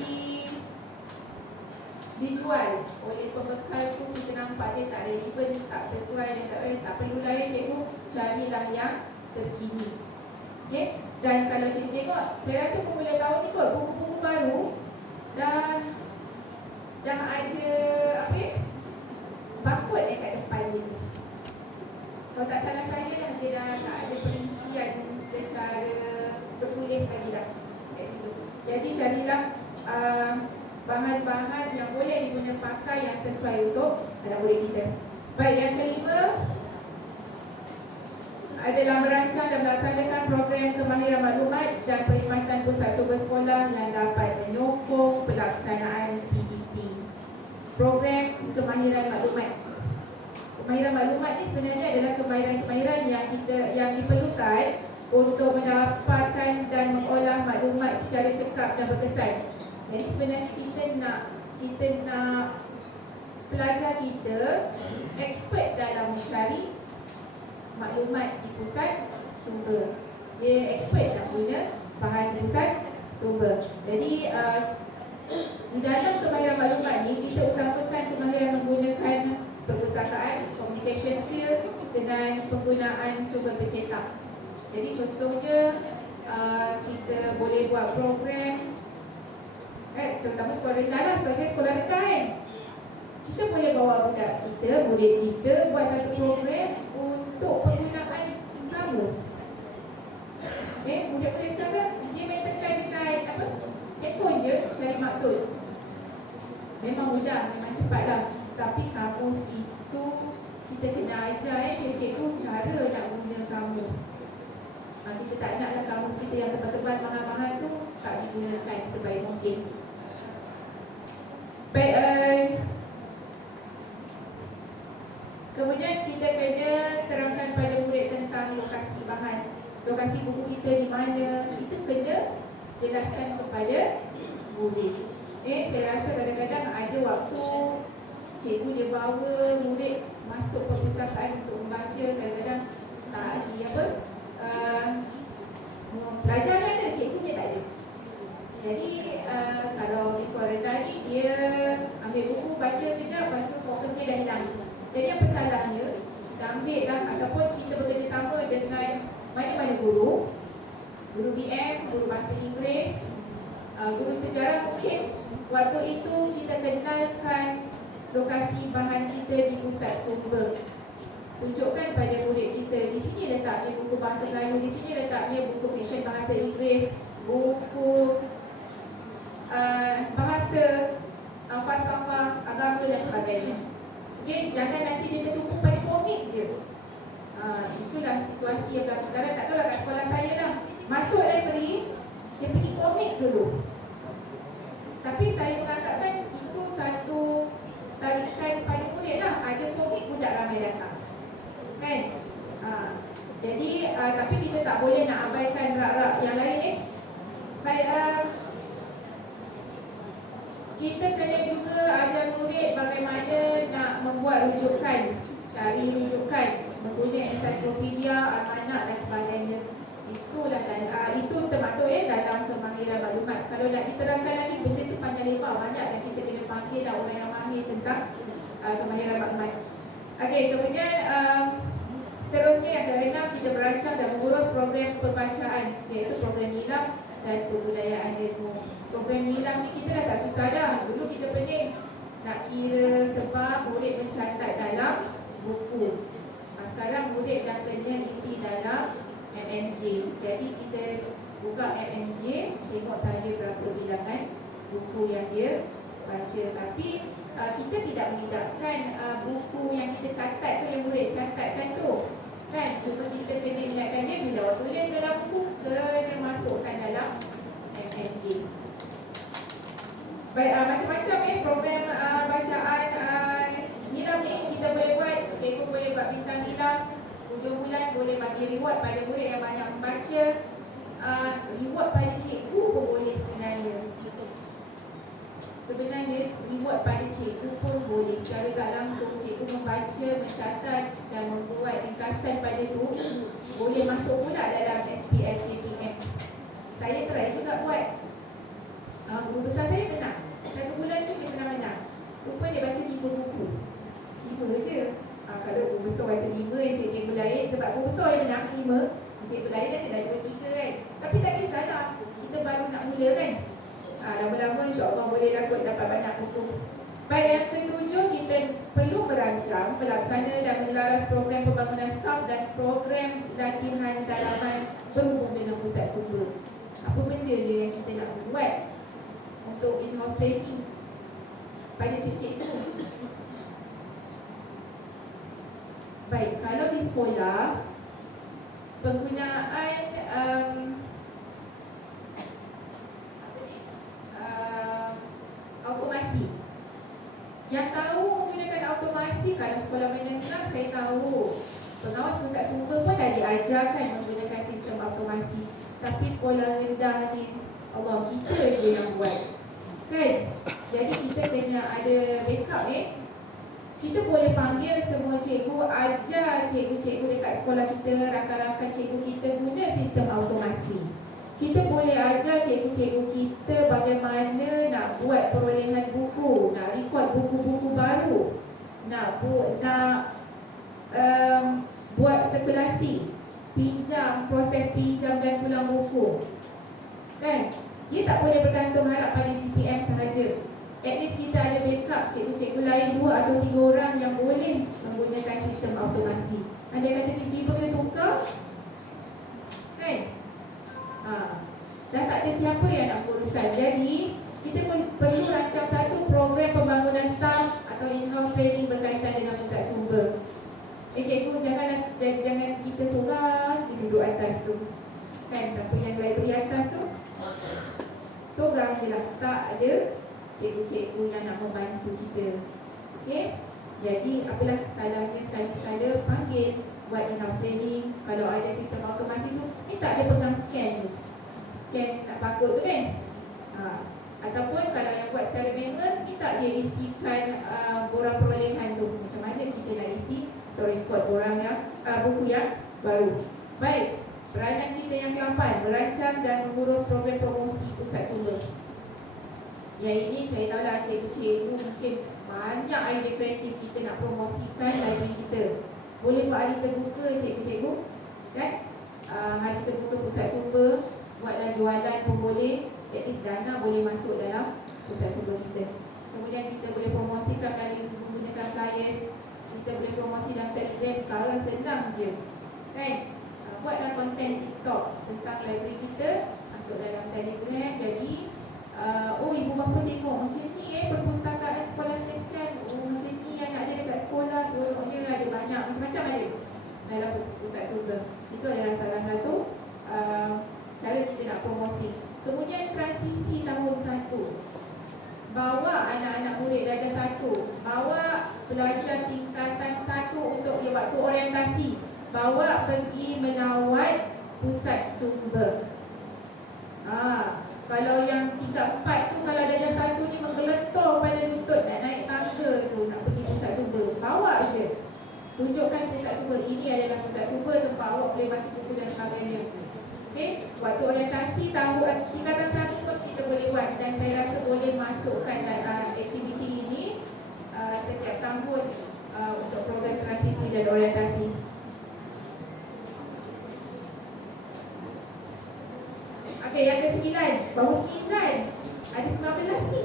dijual oleh pembekal tu, kita nampak dia tak relevan, tak sesuai, tak perlulah ya cikgu, carilah yang terkini. Dan kalau cikgu tengok, saya rasa pemula tahun ni kot buku-buku baru dah ada barcode kat depan ni. Kalau tak salah saya dah, dia dah tak ada perincian secara tertulis lagi dah kat situ. Jadi carilah bahan-bahan yang boleh digunakan pakai yang sesuai untuk anak murid kita. Baik, yang kelima adalah merancang dan melaksanakan program kemahiran maklumat dan perkhidmatan pusat sumber sekolah yang dapat menyokong pelaksanaan PDP. Program kemahiran maklumat. Kemahiran maklumat ni sebenarnya adalah kemahiran-kemahiran yang diperlukan untuk mendapatkan dan mengolah maklumat secara cekap dan berkesan. Jadi sebenarnya kita nak pelajar kita expert dalam mencari maklumat di pusat sumber. Dia expert nak guna bahan di pusat sumber. Jadi di dalam kemahiran maklumat ni, kita utamakan kemahiran menggunakan perpustakaan, communication skill dengan penggunaan sumber pencetak. Jadi contohnya kita boleh buat program terutama sekolah rendah lah, sebab saya sekolah rendah kan. Kita boleh bawa murid kita buat satu program untuk penggunaan kamus. Murid-murid sekarang dia main tekan dekat handphone je cari maksud. Memang mudah, memang cepat lah. Tapi kamus itu kita kena ajar cikgu cara nak guna kamus. Kita tak naklah kamus kita yang tebal-tebal mahal-mahal tu tak digunakan sebaik mungkin. Baik, kemudian kita kena terangkan pada murid tentang lokasi bahan, lokasi buku kita di mana. Kita kena jelaskan kepada murid. Saya rasa kadang-kadang ada waktu cikgu dia bawa murid masuk perpustakaan untuk membaca, kadang-kadang tak pelajar ni ada, cikgunya tak ada. Jadi kalau di sekolah rendah ni, dia ambil buku, baca kejap, lepas tu fokusnya dah hilang. Jadi apa salahnya kita ambil lah, ataupun kita bekerjasama dengan mana-mana guru BM, guru bahasa Inggeris, guru sejarah mungkin, Waktu itu kita kenalkan lokasi bahan kita di pusat sumber. Tunjukkan pada murid kita, di sini letaknya buku bahasa Melayu, di sini letaknya buku fiksyen bahasa Inggeris, buku bahasa falsafah, agama dan sebagainya. Okay, jangan nanti dia tertumpu pada komik je. Itulah situasi yang berlaku sekarang. Tak tahu lah kat sekolah saya lah, masuk library, dia pergi komik dulu. Tapi saya menganggapkan itu satu tarikan pada murid lah. Ada komik pun tak ramai datang, kan? Jadi tapi kita tak boleh nak abaikan rak-rak yang lain. Baik, kita kena juga ajar murid bagaimana nak membuat rujukan, cari rujukan, menggunakan ensiklopedia, almanak dan sebagainya. Itulah itu termasuk dalam kemahiran maklumat. Kalau nak diterangkan lagi, benda tu panjang lebar, banyak dan kita kena panggil orang yang mahir tentang kemahiran maklumat. Okey, kemudian seterusnya yang ke-6, kita berancang dan mengurus program pembacaan, iaitu program nilam dan kebudayaan ilmu. Program nilam ni kita dah tak susah dah. Dulu kita pening nak kira sebab murid mencatat dalam buku. Sekarang murid dah kena isi dalam MNJ. Jadi kita buka MNJ, tengok saja berapa bilangan buku yang dia baca. Tapi kita tidak menidakkan buku yang kita catat tu, yang murid catatkan tu, kan? Cuma kita kena ingatkan dia bila awak tulis dalam buku, kena masukkan dalam MNJ. Baik, macam-macam program bacaan nilam ni kita boleh buat. Cikgu boleh buat bintang nilam. Hujung bulan boleh bagi reward pada murid yang banyak membaca. Reward pada cikgu pun boleh sebenarnya. Sebenarnya reward pada cikgu pun boleh. Secara tak langsung cikgu membaca, mencatat dan membuat ringkasan pada tu, boleh masuk pula dalam SPL KPM. Saya try juga buat. Guru besar saya menang. 1 bulan tu dia pernah menang. Rupa dia baca 3 buku. 5 je. Kalau guru besar baca 5, cikgu lain, sebab guru besar yang menang 5, cikgu lain kan dia dah 2-3 kan. Tapi tak kisahlah, kita baru nak mula kan. Lama-lama insyaAllah boleh dapat banyak buku. Baik, yang ke-7, kita perlu merancang, melaksana dan menyelaras program pembangunan staf dan program latihan dalaman berhubung dengan pusat sumber. Apa benda dia yang kita nak buat untuk in-house training pada cikgu. Baik, kalau di sekolah, penggunaan automasi. Yang tahu menggunakan automasi, kalau sekolah menengah saya tahu, pengawas pusat sumber pun dah diajarkan menggunakan sistem automasi. Tapi sekolah rendah ni, Allah, kita je yang buat, kan? Jadi kita kena ada backup. Kita boleh panggil semua cikgu, ajar cikgu-cikgu dekat sekolah kita, rakan-rakan cikgu kita guna sistem automasi. Kita boleh ajar cikgu-cikgu kita bagaimana nak buat perolehan buku, nak rekod buku-buku baru, nak buat sirkulasi, pinjam, proses pinjam dan pulang buku, kan? Dia tak boleh bergantung harap pada GPM sahaja. At least kita ada backup cikgu-cikgu lain 2 atau 3 orang yang boleh menggunakan sistem automasi. Anda kata tiba-tiba kena tukar, kan? Dah tak ada siapa yang nak uruskan. Jadi kita perlu rancang satu program pembangunan staf atau in-house training berkaitan dengan pusat sumber. Cikgu, jangan kita seorang duduk atas tu, kan? Siapa yang library atas tu seorang je lah, tak ada cikgu-cikgu yang nak membantu kita. Okay? Jadi apalah salahnya sekali-sekala panggil buat in-house training. Kalau ada sistem automasi tu, minta dia pegang scan tu, scan nak pakut tu, kan? Ataupun kalau yang buat secara manual, minta dia isikan borang perolehan tu. Macam mana kita nak isi atau rekod borang yang buku yang baru. Baik, peranan kita yang ke-8, merancang dan mengurus program promosi pusat sumber. Yang ini saya tahu lah cikgu-cikgu mungkin banyak idea kreatif kita nak promosikan library kita. Boleh buat hari terbuka cikgu-cikgu, kan? Hari terbuka pusat sumber, buatlah jualan pun boleh. At least dana boleh masuk dalam pusat sumber kita. Kemudian kita boleh promosikan kali menggunakan flyers, kita boleh promosi dalam Telegram. Sekarang senang je kan. Buatlah konten TikTok tentang library kita, masuk dalam Telegram. Jadi oh ibu bapa tengok macam ni perpustakaan sekolah sekian. Oh macam ni anak dia dekat sekolah, seronoknya ada banyak macam-macam ada dalam pusat sumber. Itu adalah salah satu cara kita nak promosi. Kemudian transisi tahun 1, bawa anak-anak murid darjah 1, bawa pelajar tingkatan 1 untuk waktu orientasi, bawa pergi melawat pusat sumber. Kalau yang 3-4 tu, kalau darjah 1 ni menggeletor pada lutut nak naik tangga tu, nak pergi pusat sumber, bawa je, tunjukkan pusat sumber, ini adalah pusat sumber, tempat awak boleh baca buku dan sebagainya. Okay? Waktu orientasi tahun tingkatan 1 pun kita boleh buat, dan saya rasa boleh masukkan aktiviti ini setiap tahun untuk program transisi dan orientasi. Okey, yang ke-9, baru 9, ada 19 ni.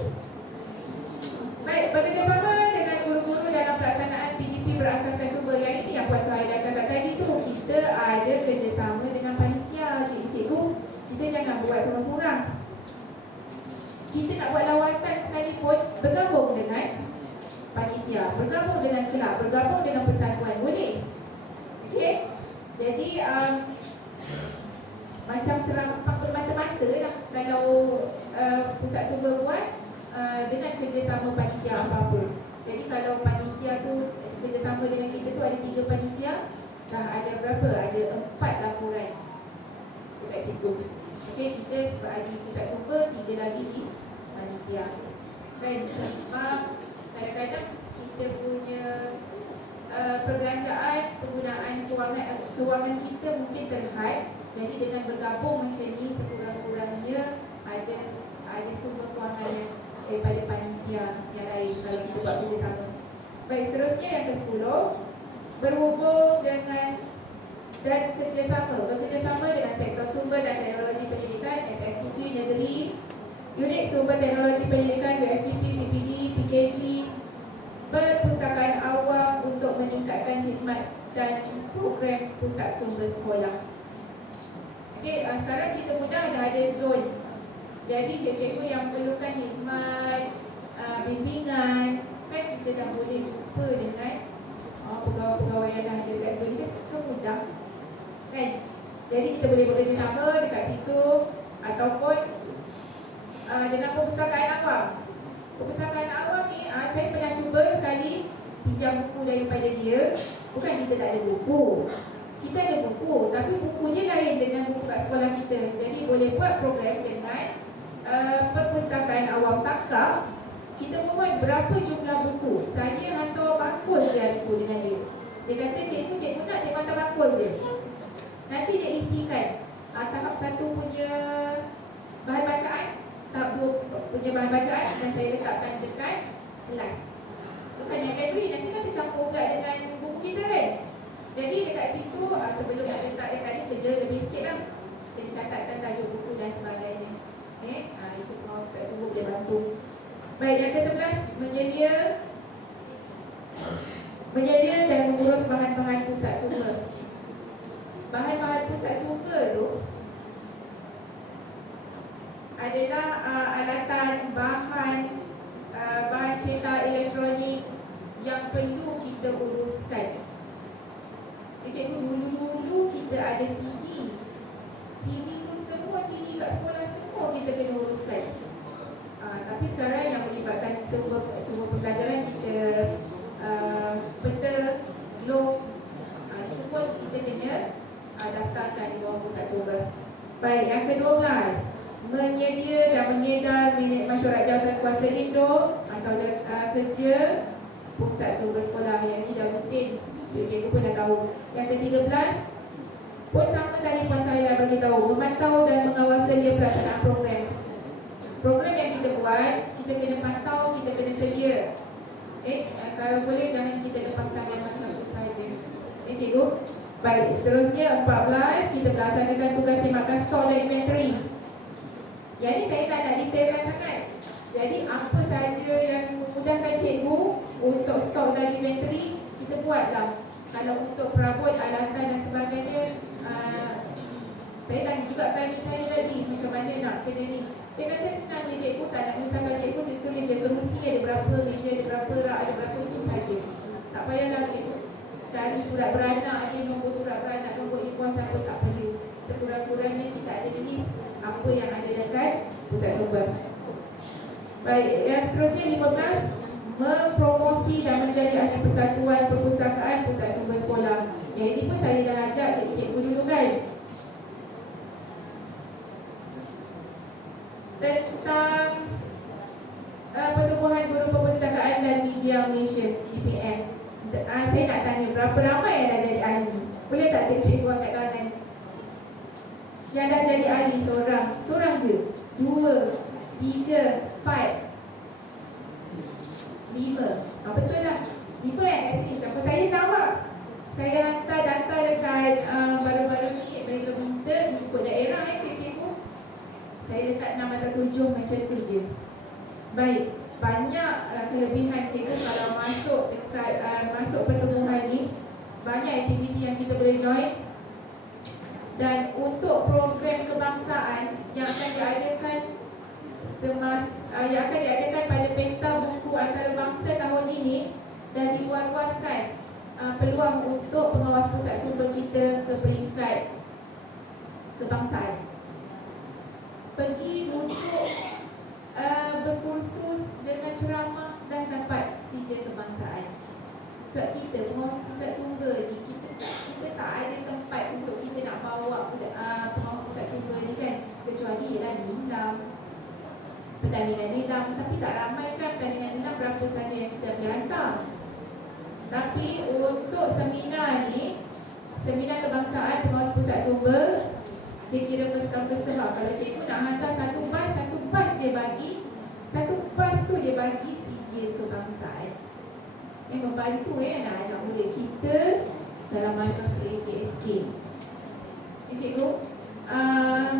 Baik, bekerjasama dengan guru-guru dalam pelaksanaan PDP berasaskan sumber. Yang ini yang Puan Suhaila cakap tadi tu, kita ada kerjasama dengan panitia. Cikgu, kita jangan buat seorang-seorang. Kita nak buat lawatan sekalipun, bergabung dengan panitia, bergabung dengan kelab, bergabung dengan persatuan, boleh. Okey, jadi macam serampak bermata-mata lah kalau pusat sumber buat dengan kerjasama panitia apa-apa. Jadi kalau panitia tu kerjasama dengan kita tu ada 3 panitia, dah ada berapa? Ada 4 laporan dekat situ. Okey, kita sebagai pusat sumber, 3 lagi di panitia. Dan sebab kadang-kadang kita punya perbelanjaan, penggunaan kewangan kita mungkin terhad. Jadi dengan bergabung macam ni, sekurang-kurangnya ada sumber kewangan yang daripada panitia yang lain kalau kita buat kerjasama. Baik, seterusnya yang ke-10, berhubung dengan dan bekerjasama dengan sektor sumber dan teknologi pendidikan, SSTP negeri, unit sumber teknologi pendidikan, USTP, PPD, PKG, perpustakaan awam untuk meningkatkan khidmat dan program pusat sumber sekolah. Okey, sekarang kita mudah dah ada zon. Jadi cikgu-cikgu yang perlukan khidmat, bimbingan, kan kita dah boleh jumpa dengan pegawai-pegawai yang dah ada dekat zon. Kita mudah kan? Jadi kita boleh bekerjasama dekat situ, ataupun dengan perpustakaan awam. Perpustakaan awam ni, saya pernah cuba sekali pinjam buku daripada dia. Bukan kita tak ada buku, kita ada buku, tapi bukunya lain dengan buku kat sekolah kita. Jadi boleh buat program dengan perpustakaan awam tangkap. Kita mohon berapa jumlah buku. Saya hantar bakul je hari tu dengan dia. Dia kata, cikgu nak cikgu hantar bakul je. Nanti dia isikan tahap 1 punya bahan bacaan, tahap 2 punya bahan bacaan, dan saya letakkan dekat kelas. Bukan yang library, nanti kan tercampur pula dengan buku kita kan. Jadi dekat situ, sebelum nak letak dekat ni, kerja lebih sikit lah. Kita catatkan tajuk buku dan sebagainya. Itu pengawal pusat sumber boleh bantu. Baik, yang ke-11, menyedia dan mengurus bahan-bahan pusat sumber. Bahan-bahan pusat sumber tu adalah alatan, bahan cetak elektronik yang perlu kita uruskan. Cikgu, dulu kita ada CD tu, semua CD kat sekolah semua kita kena uruskan. Tapi sekarang yang melibatkan semua pembelajaran kita, peta, log, itu pun kita kena daftarkan di bawah pusat sumber. Baik, yang ke-12, menyedia dan mengedar minit mesyuarat jawatan kuasa hidup atau kerja pusat sumber sekolah. Yang ini dah rutin, cikgu pun dah tahu. Yang ke-13 pun sama tadi Puan Suhaila bagi tahu, memantau dan mengawasi dia pelaksanaan program. Program yang kita buat, kita kena pantau, kita kena sedia. Kalau boleh jangan kita lepas tangan macam tu saja. Cikgu. Baik, seterusnya 14, kita melaksanakan tugas semakkan stor dan inventory. Yang ni saya tak nak detailkan sangat. Jadi apa saja yang memudahkan cikgu untuk stok dari inventory, kita buatlah. Kalau untuk perabot, alatan dan sebagainya, saya tanya juga planning saya tadi, macam mana nak kena ni. Dia kata senang je cikgu, tak nak usahkan cikgu, dia tulis je kerusi ada berapa, meja ada berapa, rak ada berapa, itu saja. Tak payahlah cikgu cari surat beranak ni, nombor surat beranak, nombor invoice apa, tak perlu. Sekurang-kurangnya kita ada list apa yang ada dekat pusat sumber. Baik, yang seterusnya 15, mempromosi dan menjadi ahli persatuan perpustakaan pusat sumber sekolah. Yang ini pun saya dah ajak cikgu-cikgu dulu kan. Tentang pertubuhan guru perpustakaan dan media Malaysia, GPM. Saya nak tanya, berapa ramai yang dah jadi ahli? Boleh tak cikgu-cikgu angkat tangan? Yang dah jadi ahli seorang? Seorang je? 2, 3, 4, 5. Betul lah, 5 yang kat sini. Siapa saya tahu lah. Saya hantar data dekat baru-baru ni, mereka minta ikut daerah cikgu. Saya letak 6 atau 7 macam tu je. Baik, banyak kelebihan cikgu kalau masuk dekat masuk pertubuhan ni. Banyak aktiviti yang kita boleh join. Dan untuk program kebangsaan yang akan diadakan yang akan diadakan pada Pesta Buku Antarabangsa tahun ini, dan diwar-warkan peluang untuk pengawas pusat sumber kita ke peringkat kebangsaan. Pergi untuk berkursus dengan ceramah dan dapat sijil kebangsaan. Sebab kita pengawas pusat sumber ni, kita tak ada tempat untuk kita nak bawa pengawas pusat sumber ni kan, kecuali ialah nilam, pertandingan nilam. Tapi tak ramai kan pertandingan nilam, berapa saja yang kita boleh hantar. Tapi untuk seminar ni, seminar kebangsaan pengawas pusat sumber, dia kira first come first serve. Kalau cikgu nak hantar satu bas dia bagi, satu bas tu dia bagi sijil kebangsaan. Memang bantu anak-anak murid kita dalam markah AJSK. Cikgu,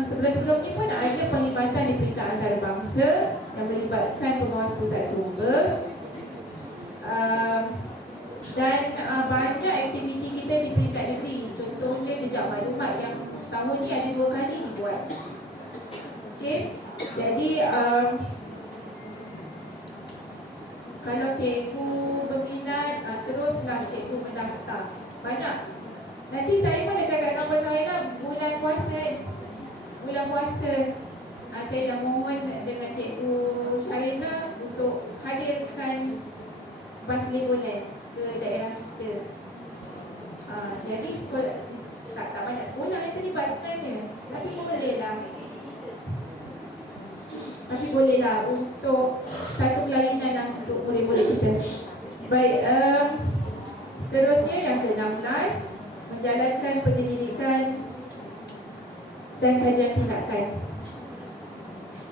sebelum ni pun ada penglibatan di peringkat antarabangsa yang melibatkan pengawas pusat sumber. Dan banyak aktiviti kita di peringkat negeri. Contohnya jejak maklumat yang tahun ni ada 2 kali dibuat. Okey, jadi kalau cikgu berminat, teruslah cikgu mendaftar. Banyak. Nanti saya pun dah cakap dengan Puan Syahina, bulan puasa saya dah mohon dengan cikgu Syahriza untuk hadirkan bas Legoland ke daerah kita. Jadi sekolah tak banyak sekolah yang terlibat sebenarnya. Tapi bolehlah untuk satu kelainan lah untuk murid-murid kita. Baik, seterusnya yang ke-16, menjalankan penyelidikan dan kajian tindakan.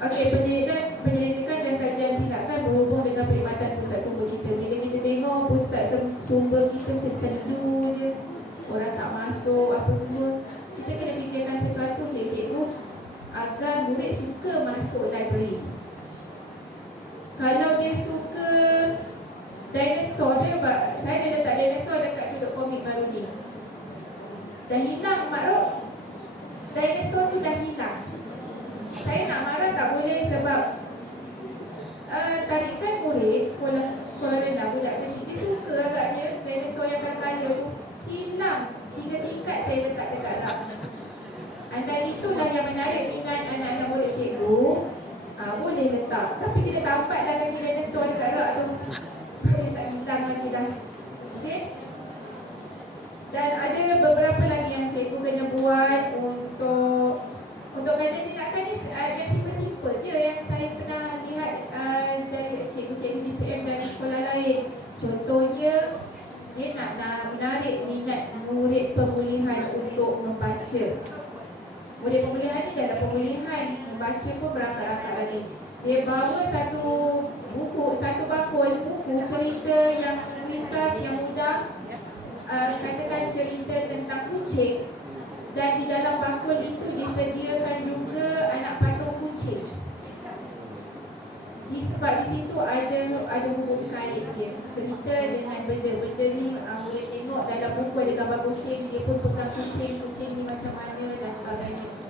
Okey, penyelidikan dan kajian tindakan berhubung dengan perkhidmatan pusat sumber kita. Bila kita tengok pusat sumber kita macam sendu je, orang tak masuk apa semua, kita kena fikirkan sesuatu cikgu agar murid suka masuk library. Kalau dia suka dinosaur, saya dah letak dinosaur dekat sudut komik baru ni. Dah hilang Mak Rok. Dinosaur tu dah hilang. Saya nak marah tak boleh sebab tarikan murid sekolah rendah, budak kecil, dia suka agaknya dinosaur yang kala-kala tu hilang. 3 tingkat saya letak dekat rak. Andai itulah yang menarik minat anak-anak murid cikgu, boleh letak. Tapi kita tampaklah kaki dinosaur dekat rak tu supaya tak hilang lagi dah. Okey. Dan ada beberapa lagi yang cikgu kena buat untuk kajian tindakan ni, yang simple-simple je yang saya pernah lihat dari cikgu-cikgu GPM dan sekolah lain. Contohnya, dia nak menarik minat murid pemulihan untuk membaca. Murid pemulihan ni dalam pemulihan membaca pun berangkat-angkat lagi. Dia bawa satu bakul buku cerita yang ringkas, yang mudah, katakan cerita tentang kucing, dan di dalam bakul itu disediakan juga anak patung kucing. Sebab di situ ada huruf kait dia. Cerita dengan benda-benda ni boleh tengok dalam buku ada gambar kucing, dia pun pegang kucing ni macam mana dan sebagainya.